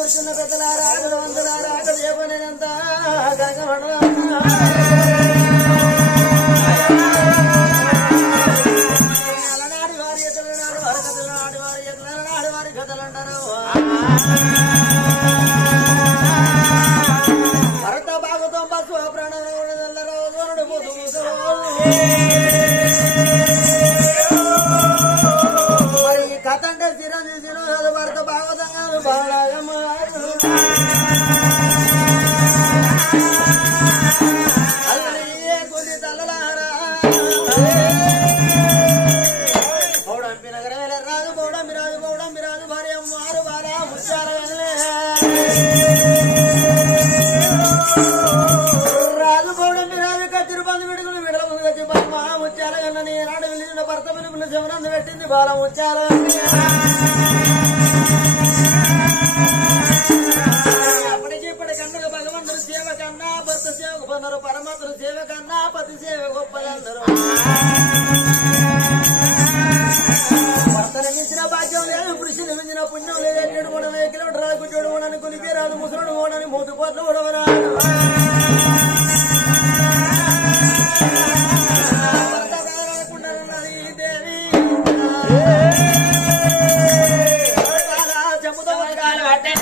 కూర్చున్న పెద్దలారా వందలారా దేవనేనంత అలనాడు వారి ఎదురు నాడు వారి కథలు నాడు వారి ఎదురు నాడు వారి కథలు అంటారు. భరత భాగవతం బస్సు ప్రాణుడు పోతు మరి కథ అంటే చిరంజీవి భరత భాగవతంగా బాలమ్మ కొన్ని తల్లలారా పౌడంపి నగర రాజు పౌడంపి రాజు భార్య మారు బారా ముచ్చాల రాజు పౌడంపి రాజు కచ్చిరు బంధు విడుగులు విడల ముందు వచ్చి మా ముచ్చాల కన్నా నీ నాడు వెళ్ళిన భర్త పిలుపులు శివనందు పెట్టింది బాల ముచ్చాల అప్పటికి ఇప్పటికన్నా భగవంతుడు సేవ కన్నా భర్త సేవ పొందరు పరమాత్మ సేవ కన్నా పతి సేవ గొప్పలందరూ భర్తను మించిన భాగ్యం లేదు పురుషుని మించిన పుణ్యం లేదు ఎన్నడు కూడా కిలోమీటర్ రాదు కూర్చోడు ఓడని కొలిపి రాదు ముసలుడు ఓడని మూతి పోట్లు ఓడవరాదు భర్త కాదనుకుంటారన్నది దేవి చెబుతా పట్టే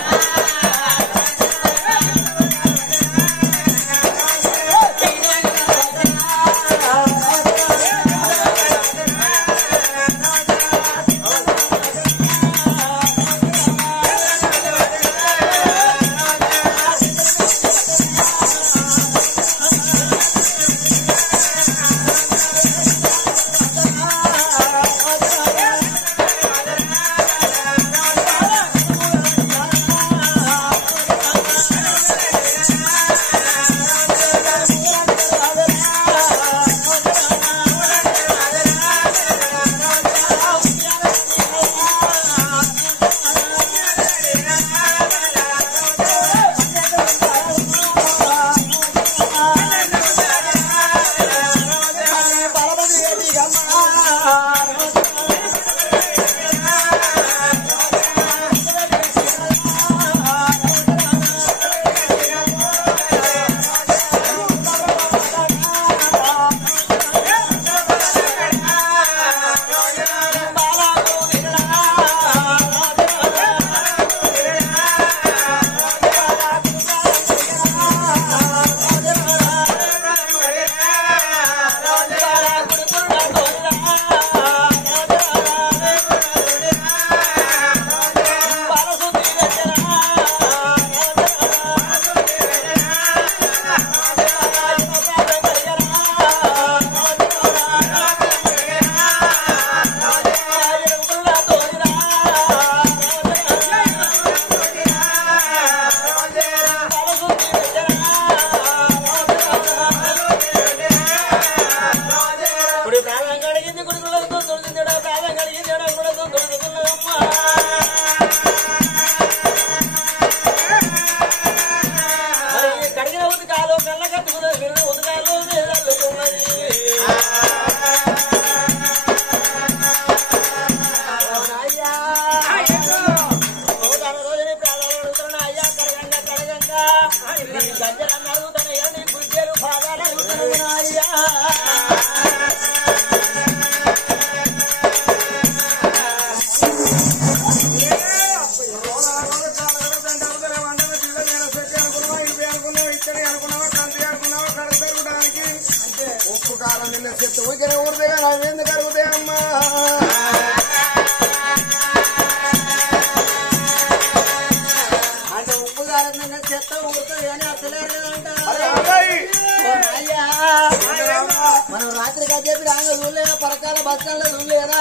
మనం రాత్రిగా చెప్పి రాంగ చూడలేదా పరకాల బస్టాండ్లో చూడలేదా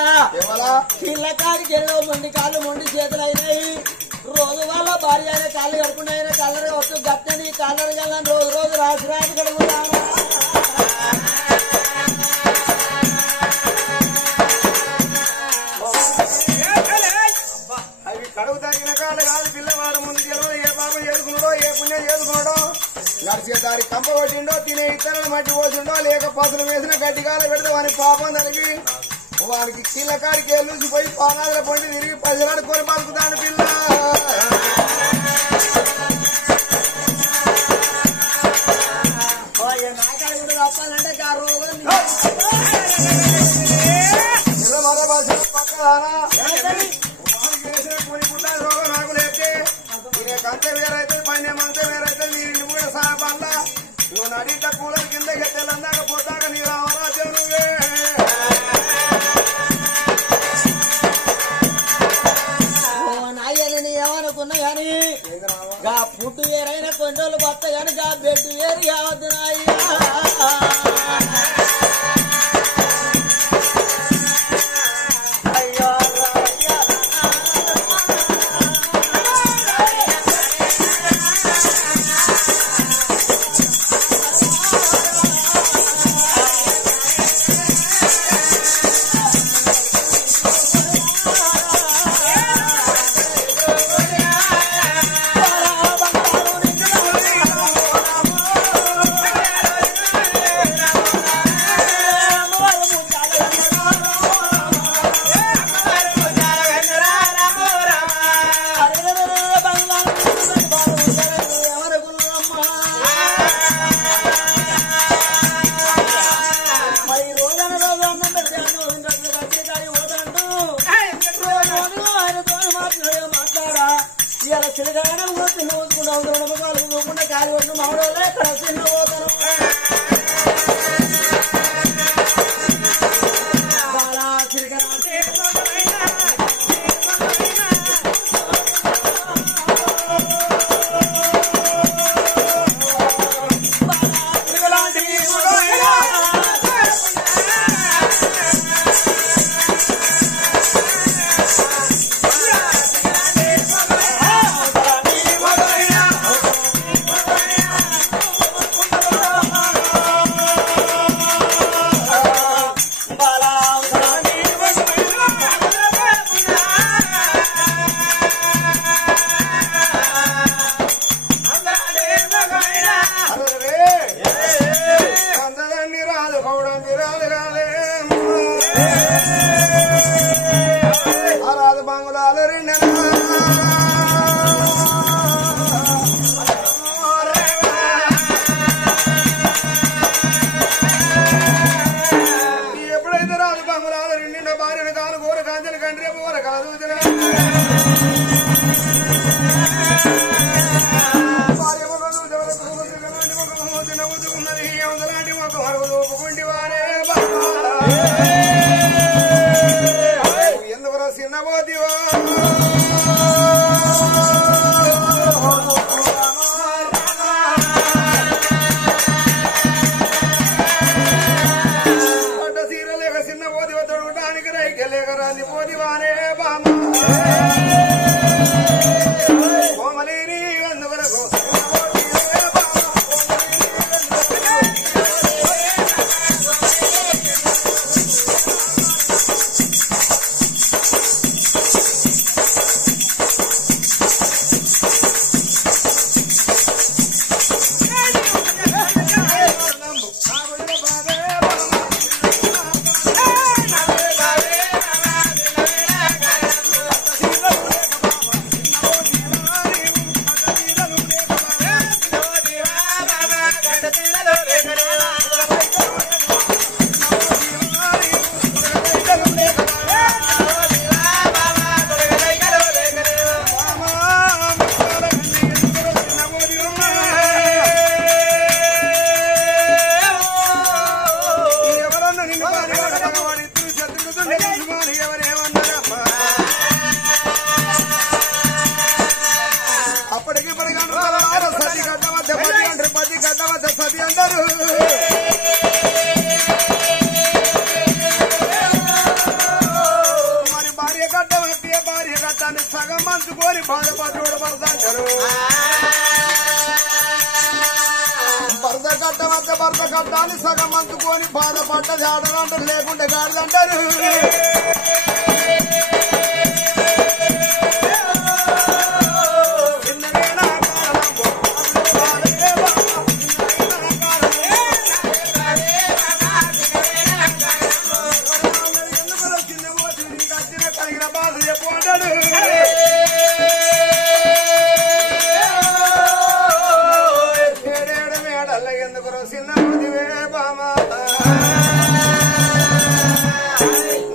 ఇళ్ళ కాడికి ఎన్నో మొండి కాళ్ళు మొండి చేతులు అయినాయి రోజు వాళ్ళ భార్య అయినా కాళ్ళు కడుకున్నాయినా కలర్ వస్తూ గట్టని కలర్ కలని రోజు రోజు రాసి కడుగుతాను అవి కడుగు తగిన కాళ్ళు కాదు పిల్లవాడు ముందు జనం ఏ పాపం చేసుకున్నాడో ఏ పుణ్యం చేసుకున్నాడో నడిచే దారి కంప కొట్టిండో తినే ఇతరులను మట్టి పోసిండో లేక పసులు వేసిన గడ్డికాల పెడితే వాని పాపం తనకి వానికి కీళ్ళ కాడికి లూసిపోయి పానాదుల పొండి తిరిగి 10 ఏళ్ళు కొని బతుకుతాడు పిల్ల అంతే వేరైతే పైన అంతే వేరైతే నీ కూడా సాయపల్ల నువ్వు నడిట కూలర్ కిందకి తెల్లందాక పోతాక నీ రామరాజ్యం నువ్వే నాయని ఏమనుకున్నా గాని గా పుట్టు ఏరైనా కొన్ని రోజులు కొత్త గాని గా బెడ్డు ఏరి కావద్దు నాయ్యా భర్త కట్టాన్ని సగం అందుకొని బాధపడ్డ జాడలంటారు లేకుంటే గాడిదంటారు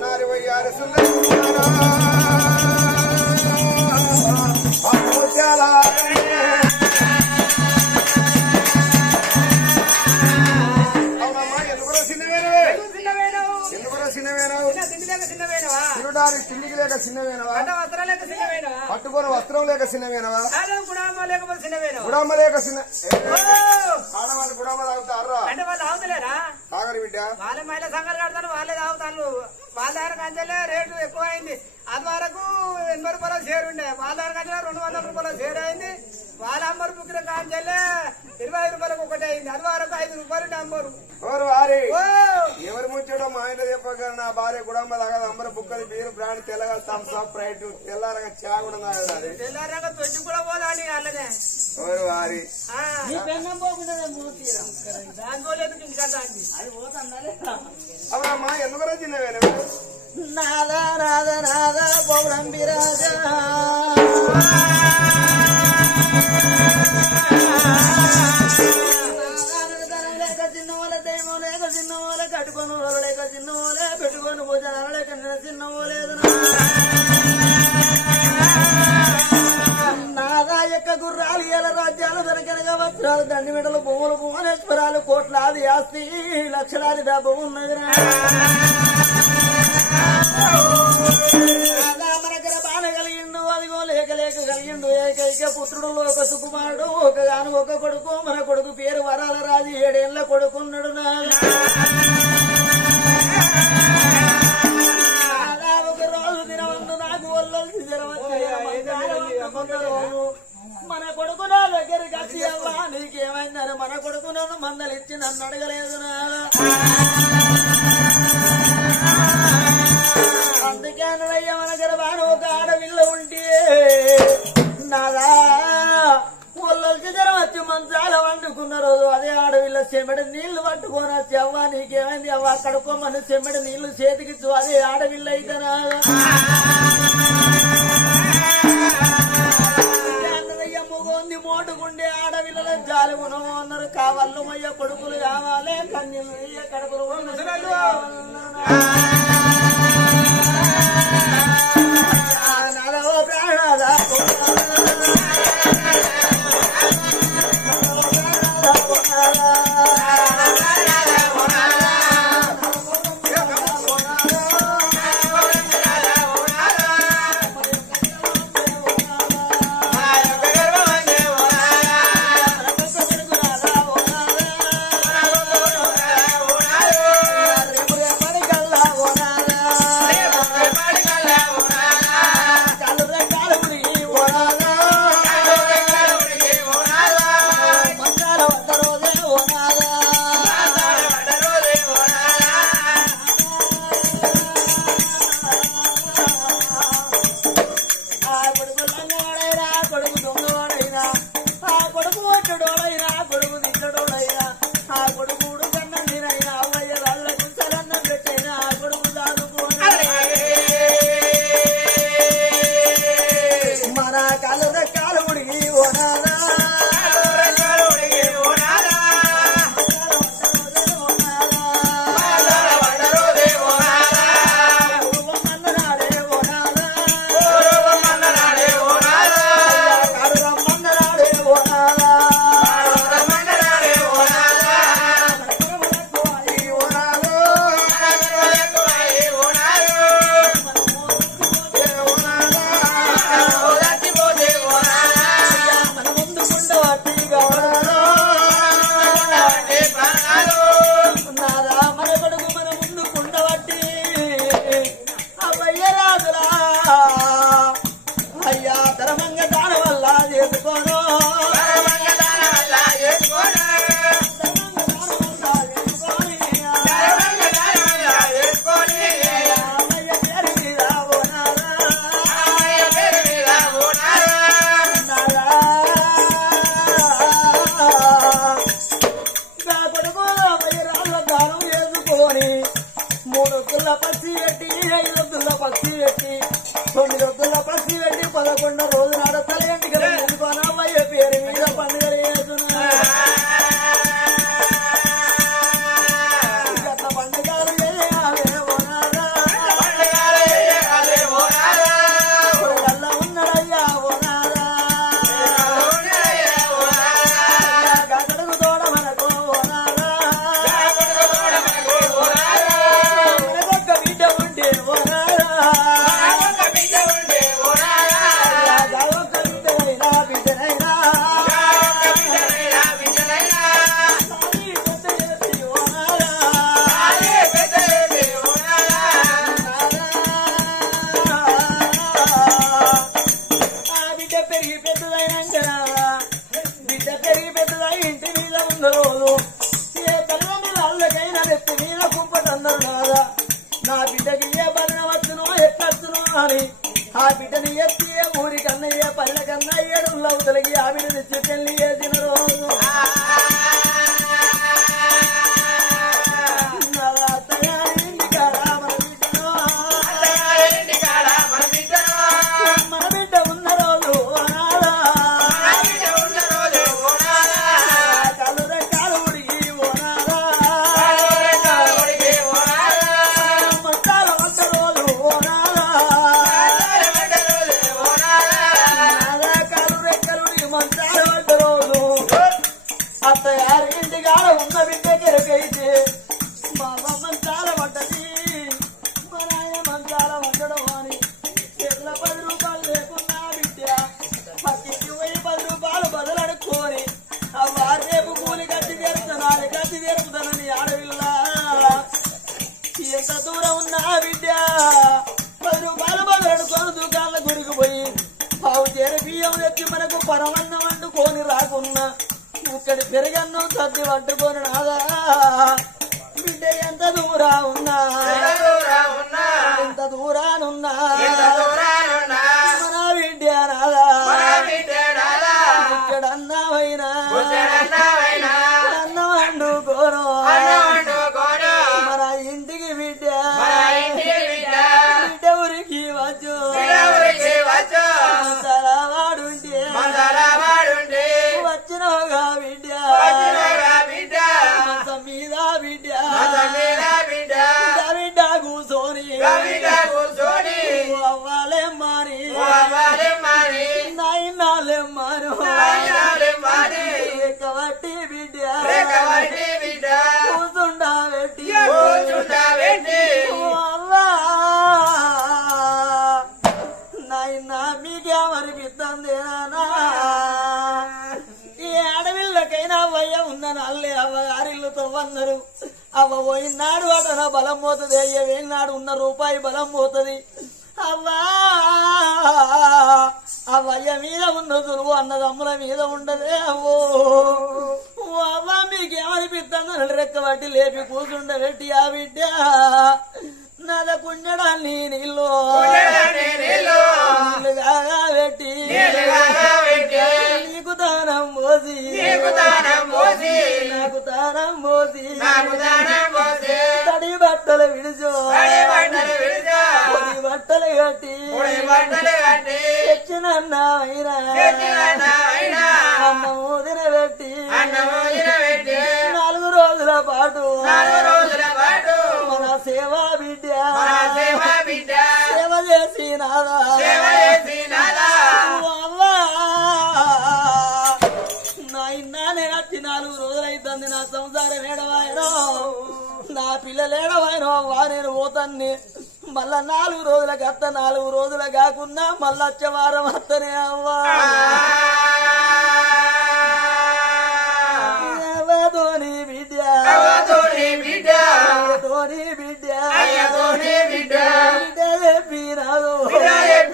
నారి వయ్యారు సుందర చిన్నవేనవా వస్త్రం లేక చిన్నవేనా పట్టుకొని వస్త్రం లేక చిన్నవేనవా గుడామ్మ లేకపోతే చిన్నవేనా గుడమ్మ లేక చిన్న ఆడవాళ్ళు గుడమ్మ తాగుతారా అంటే వాళ్ళు తాగుతలేరా తాగరు బిడ్డ వాళ్ళ మహిళ సంఘాలు కడతాను వాళ్ళే తాగుతాను వాళ్ళ దగ్గర కంచెలే రేటు ఎక్కువ అయింది అది వరకు 80 రూపాయల షేర్ ఉండే వాళ్ళ దగ్గర కంచెలే 200 రూపాయల షేర్ అయింది వాళ్ళ అమ్మరు బుక్కిన కాంచెలే 25 రూపాయలకు ఒకటి అయింది అది వరకు 5 రూపాయలు అమ్మరు ఎవరు ముచ్చడం మా ఆయన చెప్పగా నా భార్య గుడమ్మ తాగదు అమ్మరు బుక్కలు బీరు బ్రాండ్ తెల్లగా థమ్స్ అప్ రైట్ తెల్లారగా చా కూడా తాగదు తెల్లారగా తొట్టి కూడా పోదాండి వాళ్ళనే ఎవరు వారి దాని పోలేదు ఇంకా దాన్ని అది పోతుందా అవునమ్మా ఎందుకు చిన్నవేనా నాదా రాధా రాధా పౌరంబి రాజా లేక చిన్నవాళ్ళ దైవం లేక చిన్నవాళ్ళ కట్టుకొని లేక చిన్నవాళ్ళే పెట్టుకొని భోజనాలు లేక చిన్నవాలేదు నాదా యొక్క గుర్రాలు ఏల రాజ్యాలు వెనకనగా వస్త్రాలు దండి మెడలు భూములు భువనేశ్వరాలు కోట్లాది ఆస్తి లక్షలాది డబ్బు ఉన్నది మనకర బాణ కలిగిండు అదిగో లేక లేక కలిగిండు ఏకైక పుత్రుడు ఒక సుకుమారుడు ఒక గాను ఒక కొడుకు మన కొడుకు పేరు వరాల రాజు 7 ఏళ్ల కొడుకున్నాడు ఒక రోజు దినవందు నాకు ఒళ్ళొల్సి మన కొడుకు నా దగ్గరికి వచ్చి అవ్వా నీకేమైందని మన కొడుకు నన్ను మందలిచ్చి నన్ను అడగలేదు అందుకే అన్నయ్య మన గర్భాన ఒక ఆడవిల్ల ఉంటే నాదా ఒళ్ళొల్కి జ్వరం వచ్చి మంచాల వండుకున్న రోజు అదే ఆడవిల్ల చెమెడి నీళ్లు పట్టుకొని వచ్చి అవ్వా నీకేమైంది అవ్వ కడుక్కోమని చెమెడి నీళ్లు చేతికిచ్చు అదే ఆడవిల్ల అయితేనా అన్నయ్య ముగొంది మోటుకుండే ఆడవిల్ల జాలుగును అన్నారు కావాళ్ళు మయ్య కొడుకులు కావాలి కన్యలు కడుపులు నలవో ప్రాణాదా పెద్దదైనాక బిడ్డ పెరిగి పెద్దదై ఇంటి మీద ఉన్న రోజు ఏ తల్లిదండ్రుల వాళ్ళకైనా నెత్తి మీద కుంపటన్నారు నాదా నా బిడ్డకి ఏ బలన వచ్చునో ఎట్లొచ్చునో అని ఆ బిడ్డని ఎత్తి ఏ ఊరికన్నా ఏ పల్లెకన్నా ఏడుళ్ళ అవతలకి ఆ బిడ్డ తెచ్చి పెళ్లి చేసిన రోజు మన బిడ్డ ఉన్న రోజు కాలు రెక్కాలు ఉడిగి ఓనాలా మసాల వంట రోజు ఓనాలా కాలు రెక్కలు ఉడిగి మసాల వంట రోజు అత్తగారి ఇంటికాడ ఉన్న బిడ్డ కెరకైతే మా అమ్మ మంచాల వంటది మా నాయన మంచాల వండడం అని చేతుల 10 రూపాయలు లేకున్నా బిడ్డ పక్కింటి పోయి 10 రూపాయలు బదులడుక్కొని అవ్వ రేపు కూలి కట్టి తెరుతున్నాను కట్టి తెరుపుతానని ఆడవిల్ల ఎంత దూరం ఉన్నా బిడ్డ 10 రూపాయలు బదులడుకొని దుకాణాల గురికి పోయి పావు చేరి బియ్యం తెచ్చి మనకు పరమన్నం వండుకొని రాకున్నా ఇక్కడి పెరగన్నం సర్ది పట్టుకొని నాదా బిడ్డ ఎంత దూరా ఉన్నా ఎంత దూరానున్నా మన బిడ్డ నాదా ఇక్కడ అన్నమైనా అన్నం వండుకోను మన ఇంటికి బిడ్డ బిడ్డ ఊరికి వచ్చు వాడుంటే వచ్చినవుగా బిడ్డ మంచం మీద బిడ్డ బిడ్డ కూసోని అవ్వాలేమ్మని నాయనాలేమ్మాను ఎక్కబట్టి బిడ్డ కూసుండా పెట్టి అవ్వా నాయన మీకేమనిపిస్తుంది నానా ఈ అడవిళ్ళకైనా అవ్వయ్య ఉందని అల్లే అవ్వగారిల్లుతో అందరు అవ్వ పోయినాడు అటన బలం పోతుంది అయ్యవేనాడు ఉన్న రూపాయి బలం పోతుంది అవ్వా అవ్వయ్య మీద ఉన్న దురువు అన్నదమ్ముల మీద ఉండదే అవ్వో అవ్వ మీకేమనిపిస్తుందని రెక్కబట్టి లేపి కూర్చుండబెట్టి ఆ బిడ్డ నదకుండడాన్ని నీళ్ళు పెట్టి నీకు దానం పోసి నాకు దానం పోసి తడి బట్టలు విడిచో పొడి బట్టలు కట్టి తెచ్చిన అన్నము తినబెట్టి 4 రోజుల పాటు మన సేవా బిడ్డ సేవ చేసి నాదా నాయనే వచ్చి 4 రోజులైతుంది నా సంసారం ఏడవాయనో నా పిల్లలు ఏడవాయనో వా నేను పోతాన్ని మళ్ళా 4 రోజులకు అత్త 4 రోజులు కాకున్నా మళ్ళా వచ్చే వారం అత్తనే అవ్వా ధోని బిడ్డ ధోని బిడ్డ చెప్పినాదు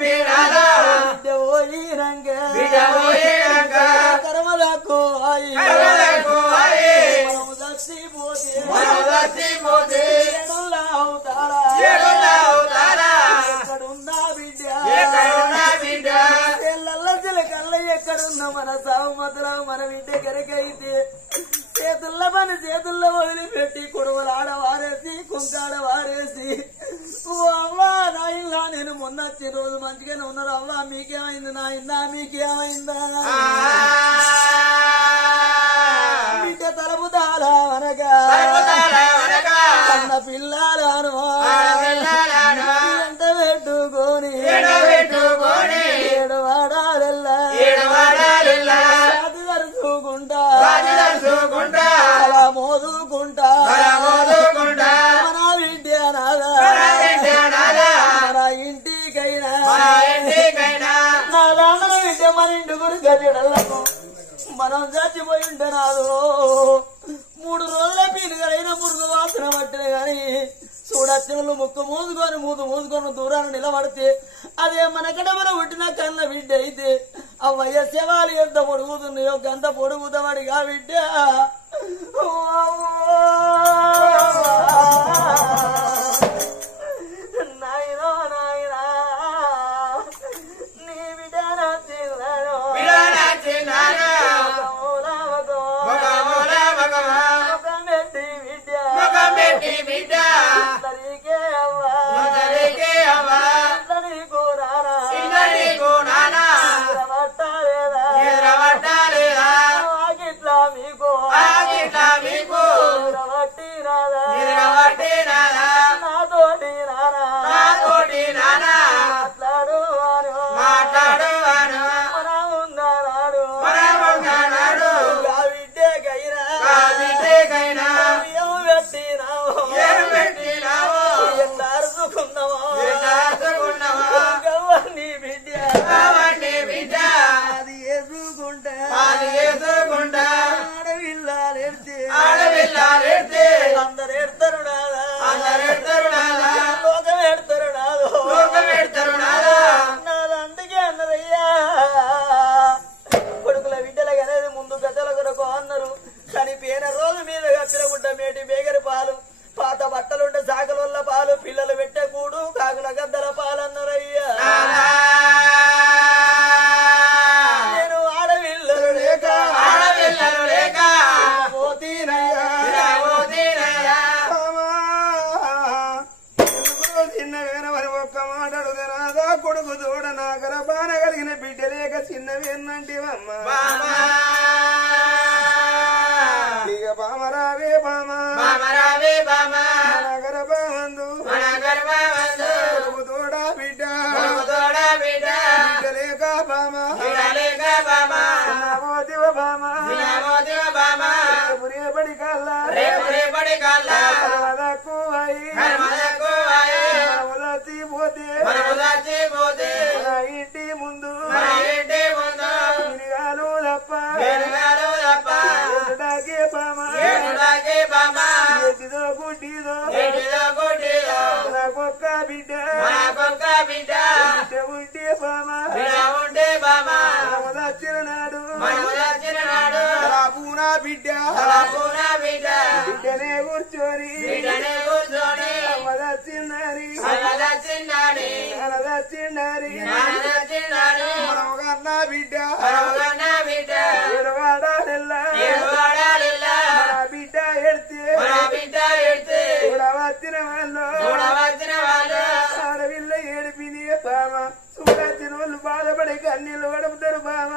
బిడ్డ పోయినాక కర్మలకు మనము చచ్చిపోతే ఎక్కడున్నా బిడ్డ ఎల్లల్ల చిలకల్ల ఎక్కడున్నా మన సాగు మధురావు మన బిడ్డ కరకైతే చేతుల్లో పని చేతుల్లో వదిలిపెట్టి కొడువలు ఆడవారేసి కుంకాడ వారేసి ఓ అవ్వా నాయన నేను మొన్న వచ్చిన రోజు మంచిగానే ఉన్నారు అవ్వా మీకేమైంది నాయన మీకేమైందా బిడ్డ తలపుతాలా అనగా కన్న పిల్లలను ఎంత పెట్టుకొని ఏడవాడాలెల్లా తరుచుకుంటా అలా మోదుకుంటా మన బిడ్డ నాదా మన ఇంటికైనా నా లాంటి బిడ్డ మన ఇంటి గురి గజడలకు మనం చచ్చిపోయి ఉంటే నాదు 3 రోజుల పీనుగలైన మురుగు వాసన పట్టిన గాని చూడచ్చినలు ముక్కు మూసుకొని మూసుకొని దూరాన్ని నిలబడితే అదే మనకడ మన పుట్టిన కన్న బిడ్డ అయితే ఆ వయస్సేవాళ్ళు ఎంత పొడుగుతున్నాయో గంత పొడుగుతావాడిగా బిడ్డ నాయనా నాయనా నీ బిడ్డ కొడుకుల బిడ్డలకి అనేది ముందు గతల కొరకు అన్నారు చనిపోయిన రోజు మీద గచ్చినగుడ్డ మేటి బేగరి పాలు పాత బట్టలుంటే సాకల వల్ల పాలు పిల్లలు పెట్టే కూడు కాకుల గద్దల పాలు అన్నారయ్యా నేను ఆడవిల్లలు లేక చిన్న వేనవని ఒక్క మాట్లాడుదరాదా కొడుకు తోడ నాగర బాన కలిగిన బిడ్డ లేక చిన్న వేనంటివమ్మ ఇక బామరావే బామా నగర బామందు కొడుకు తోడ బిడ్డ లేక బామా నవోదివ బామా రేపడి కల్లా పోతే ఇంటి ముందు తప్ప ఎట్టిదో గుడ్డిదో నాకొక్క బిడ్డ ఉంటే బామా వచ్చిన నాడు పూనా బిడ్డ బిడ్డనే కూర్చొని వచ్చిందని మనమగన్నా బిడ్డ ఏడవాడాలెల్లా బిడ్డ ఎడితే వచ్చిన వాళ్ళు ఆడవిల్ల ఏడిపిని బామ చూడచ్చిన వాళ్ళు బాధపడి కన్నీళ్ళు గడుపుతారు బామ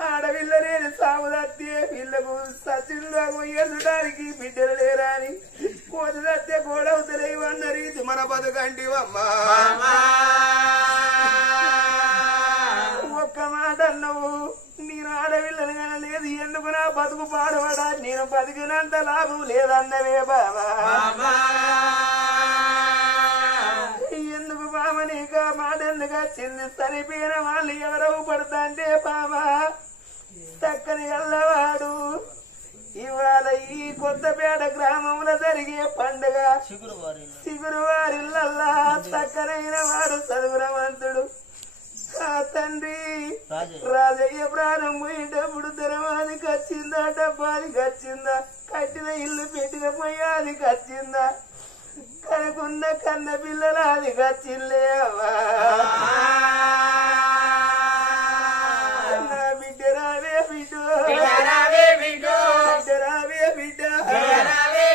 ఆడవిల్ల నేను సాగుదత్తే పిల్లకు సచిన్లో ఎదుడానికి బిడ్డలు లేరాని కోతి దత్తే గోడవుతారు ఇవన్న రీతి మన బతుకంటివమ్మా ఒక్క మాట అన్నవు నేను ఆడవిల్లని కనలేదు ఎందుకు నా బతుకు పాడబడా నేను బతికినంత లాభం లేదన్నవే బాబా ఎందుకు బామ నీకు మాట ఎందుగా చెంది సరిపోయిన వాళ్ళు ఎవరవు పడతా అంటే బాబా చక్కని అల్లవాడు ఇవాళ ఈ కొత్తపేట గ్రామంలో జరిగే పండుగ సిగురువారిల్లల్లా చక్కనైన వాడు చదువురవంతుడు ఆ తండ్రి రాజయ్య ప్రాణం పోయేటప్పుడు తెరవాదికి వచ్చిందా డబ్బాదికి వచ్చిందా కట్టిన ఇల్లు పెట్టిన పొయ్యాదికి వచ్చిందా కనుకున్న కన్న పిల్లల అది వచ్చిందేవా నా బిడ్డ రావే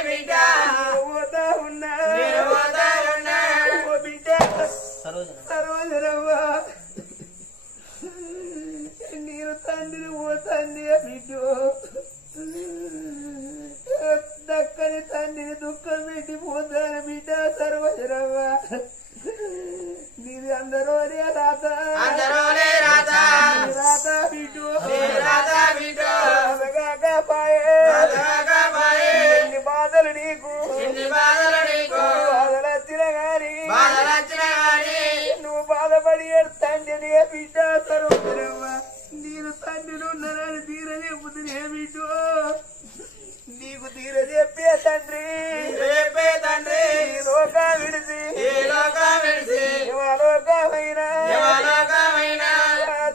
బిడ్డ పోతా ఉన్నా ఓ బిడ్డ సరోజరవ్వా నేను తండ్రిని పోతాండి బిడ్డ దక్కని తండ్రిని దుఃఖం పెట్టి పోతాను బిడ్డ సర్వజరవ్వా నీది అందరోనే రాత బిడ్డు ఎన్ని బాధలు నీకు బాధలు వచ్చిన గాని నువ్వు బాధపడి తండ్రి బిడ్డ సర్వజరవ్వా నేను తండ్రిని ఉన్నానని తీర చెప్పుతున్నా బిడ్డు నీకు తీర చెప్పే తండ్రి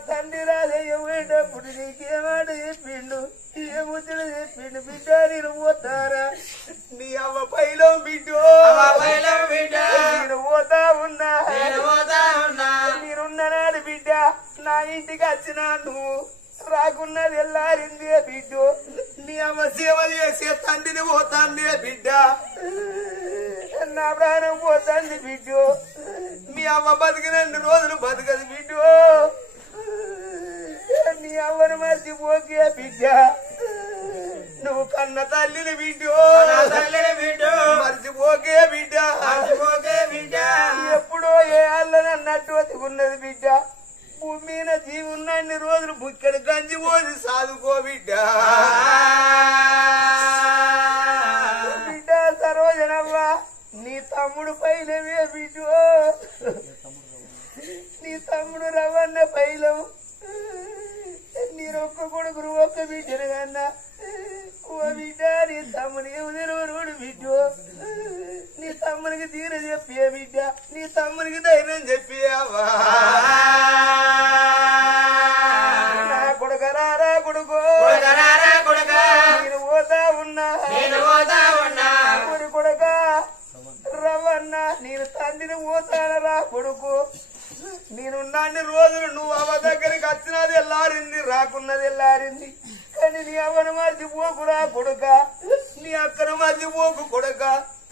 తండ్రి రాజయ్యేటప్పుడు నీకేమాట చెప్పిండు ఏ ముచ్చట చెప్పిండు బిడ్డ నేను పోతారా నీ అవ్వ పైలో బిడ్డో నేను పోతా ఉన్నా నేనున్న నాడు బిడ్డ నా ఇంటికి వచ్చినా నువ్వు రాకున్నది ఎల్లారిందే బిడ్డు నీ అమ్మ సేవలు చేసే తండ్రిని పోతాందే బిడ్డ నా ప్రాణం పోతాంది బిడ్డు మీ అమ్మ బతికినన్ని రోజులు బతకదు బిడ్డు నీ అవ్వను మర్చిపోకే బిడ్డ నువ్వు కన్న తల్లిని బిడ్డు మర్చిపోకే బిడ్డ ఎప్పుడో ఏ అల్లని అన్నట్టు బతికున్నది బిడ్డ భూమి మీద జీవి ఉన్నన్ని రోజులు బుక్కడి గంజి పోసి సాదుకో బిడ్డ బిడ్డ సరోజనవ్వ నీ తమ్ముడు పైలవే బిడ్డు నీ తమ్ముడు రవన్న పైలవు నీరొక్క కొడుకురు ఒక్క బిడ్డను కన్నా ఓ బిడ్డ నీ తమ్ముని ఉదరుడు బిడ్డు నీ తమ్మునికి తీర చెప్పే బిడ్డ నీ తమ్మునికి ధైర్యం చెప్పేవా నా కొడుకరారా కొడుకో నేను పోతా ఉన్నా కొడుక రవన్న నేను తండ్రిని పోతానరా కొడుకు నేనున్నాన్ని రోజులు నువ్వు అవ్వ దగ్గరికి వచ్చినది ఎల్లారింది రాకున్నది ఎల్లారింది కానీ నీ అవ్వను మర్చిపోకురా కొడుక నీ అక్కను మర్చిపోకు కొడుక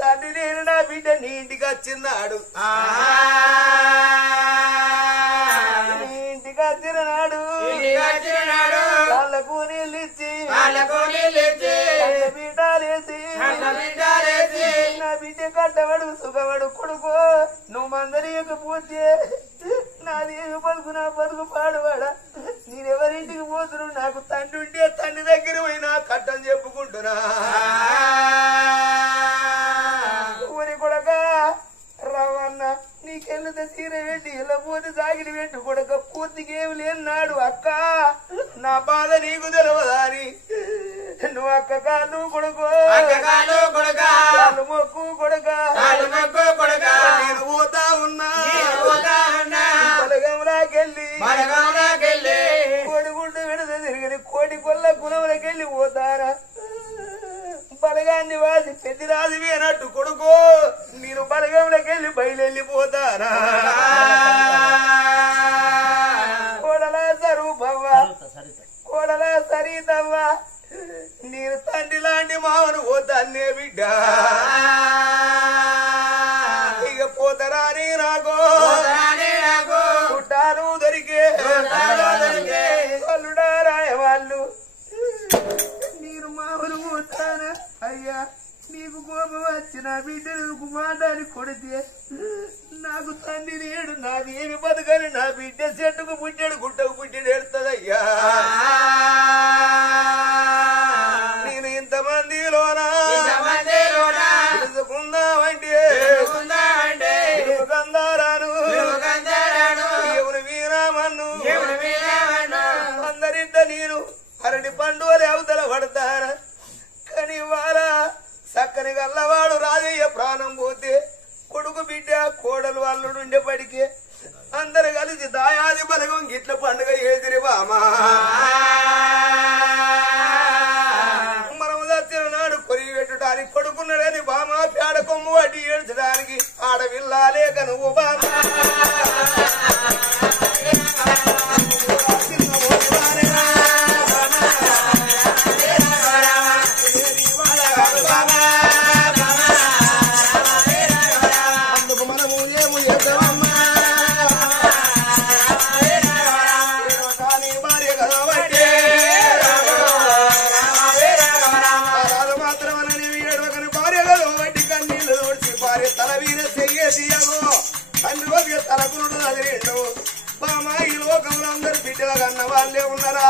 తండ్రి నేను నా బిడ్డ నీ ఇంటికి వచ్చిన్నాడు నీ ఇంటికి వచ్చిన నాడు వాళ్ళకు నీళ్ళు ఇచ్చి బిడ్డలేసి నా బిడ్డ కట్టవడు సుఖవడు కొడుకో నువ్వు మందరియకపోతే నాదేమి బతుకు నా బతుకు పాడువాడా నేనెవరింటికి పోతున్నా నాకు తండ్రి ఉంటే తండ్రి దగ్గర పోయినా కట్టం చెప్పుకుంటున్నా ఊరి కొడక రవన్న నీకెళ్ళుత చీర పెట్టి ఇలా పోతే సాగిడి పెట్టు కొడక పూర్తికేమి లేనాడు అక్క నా బాధ నీకు తెలవదాని నువ్వు అక్క కాళ్ళు కొడుకో కాళ్ళు మొక్కు కొడక నేను పోతా ఉన్నా బలగంలాకెళ్ళి కోడిగుడ్డు విడద తిరిగి కోడి కొల్ల కులంలోకెళ్ళి పోతారా బలగాన్ని వాసి పెద్దిరాజు వేనట్టు కొడుకో నేను బలగంలోకెళ్ళి బయలుపోతారా కోడలా సరూపవ్వ కోడలా సరితవ్వ నేను తండ్రి లాంటి మావను పోతాన్నే బిడ్డ ఇక పోతరాని రాగో చుట్టాలు దొరికే కల్లుడా రాయవాళ్ళు నేను మామూలు పోతానా అయ్యా నీకు కోపం వచ్చిన బిడ్డకు మాటని కొడితే నాకు తండ్రి నేడు నాది ఏమి బతకని నా బిడ్డ చెట్టుకు పుట్టాడు గుట్టకు పుట్టాడు ఎడుతుందయ్యా నేను ఇంతమందిలోనా తెలుసుకుందామంటే కందారాను ఎవరు వీరామన్ను అందరింట నేను అరటి పండు అని అవతల పడతారా కానీ వాళ్ళ చక్కని గల్లవాడు రాజయ్య ప్రాణం పోతే కొడుకు బిడ్డ కోడలు అల్లుడు ఉండేపడికి అందరు కలిసి దాయాది బలగం గిట్ల పండుగ ఏదిరి బామా మనము దచ్చిన నాడు కొరి పెట్టడానికి కొడుకున్నాడని బామా పేడ కొమ్ము అడ్డి ఏడ్చడానికి ఆడవిల్లాలేక నువ్వు బామా తలకునుడు అది రెండు బామా ఈ లోకంలో అందరు బిడ్డల కన్న వాళ్ళే ఉన్నారా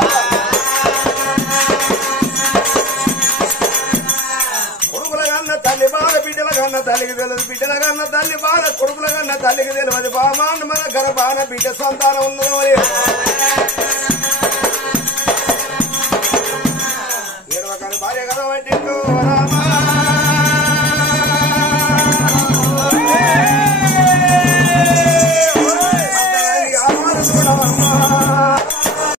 కొడుకుల కన్న తల్లి బాధ బిడ్డల కన్న తల్లికి తెలియదు బిడ్డల కన్న తల్లి బాధ కొడుకుల కన్న తల్లికి తెలియదు బామా మన గర్భాన బిడ్డ సంతానం ఉన్నదో